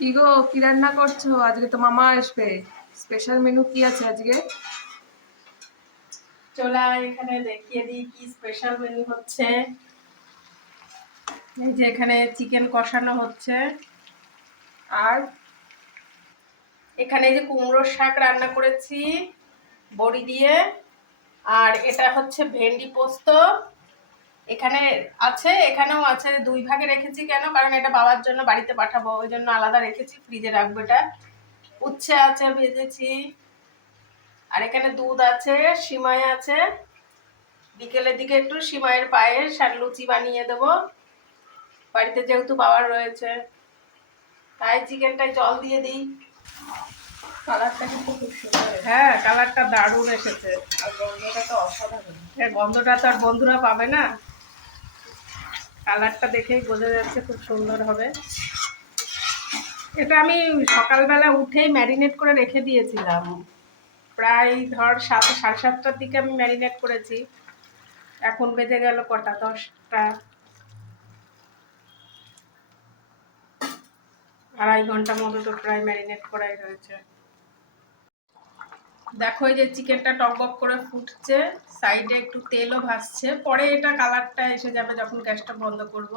কি গো, কি রান্না করছো? আজকে তো মামা আসবে। স্পেশাল মেনু কি আছে আজকে? চলা এখানে দেখিয়ে দিই কি স্পেশাল মেনু হচ্ছে। এই যে এখানে চিকেন কষানো হচ্ছে, আর এখানে এই যে কুমড়োর শাক রান্না করেছি বড়ি দিয়ে, আর এটা হচ্ছে ভেন্ডি পোস্ত। এখানে আছে, এখানেও আছে, দুই ভাগে রেখেছি কেন, কারণ এটা বাবার জন্য বাড়িতে পাঠাবো, ওই জন্য আলাদা রেখেছি, ফ্রিজে রাখবো এটা। উচ্ছে আছে ভেজেছি, আর এখানে দুধ আছে, সিমাই আছে, বিকেলের দিকে একটু সিমাইয়ের পায়েস আর লুচি বানিয়ে দেবো, বাড়িতে যেহেতু বাবার রয়েছে। তাই চিকেনটায় জল দিয়ে দিই। কালারটা কিন্তু খুব সুন্দর। হ্যাঁ, কালারটা দারুণ এসেছে। আর গন্ধটা তো অসাধারণ। এর গন্ধটা তো আর বন্ধুরা পাবে না, কালারটা দেখেই বোঝা যাচ্ছে খুব সুন্দর হবে। এটা আমি সকালবেলা উঠেই ম্যারিনেট করে রেখে দিয়েছিলাম, প্রায় ধর 7, সাড়ে 7টার দিকে আমি ম্যারিনেট করেছি। এখন বেজে গেল কটা, 10টা, 2.5 ঘন্টা মতো তো প্রায় ম্যারিনেট করাই রয়েছে। দেখো এই যে চিকেনটা টকবক করে ফুটছে, সাইডে একটু তেলও ভাসছে, পরে এটা কালারটা এসে যাবে যখন গ্যাসটা বন্ধ করব।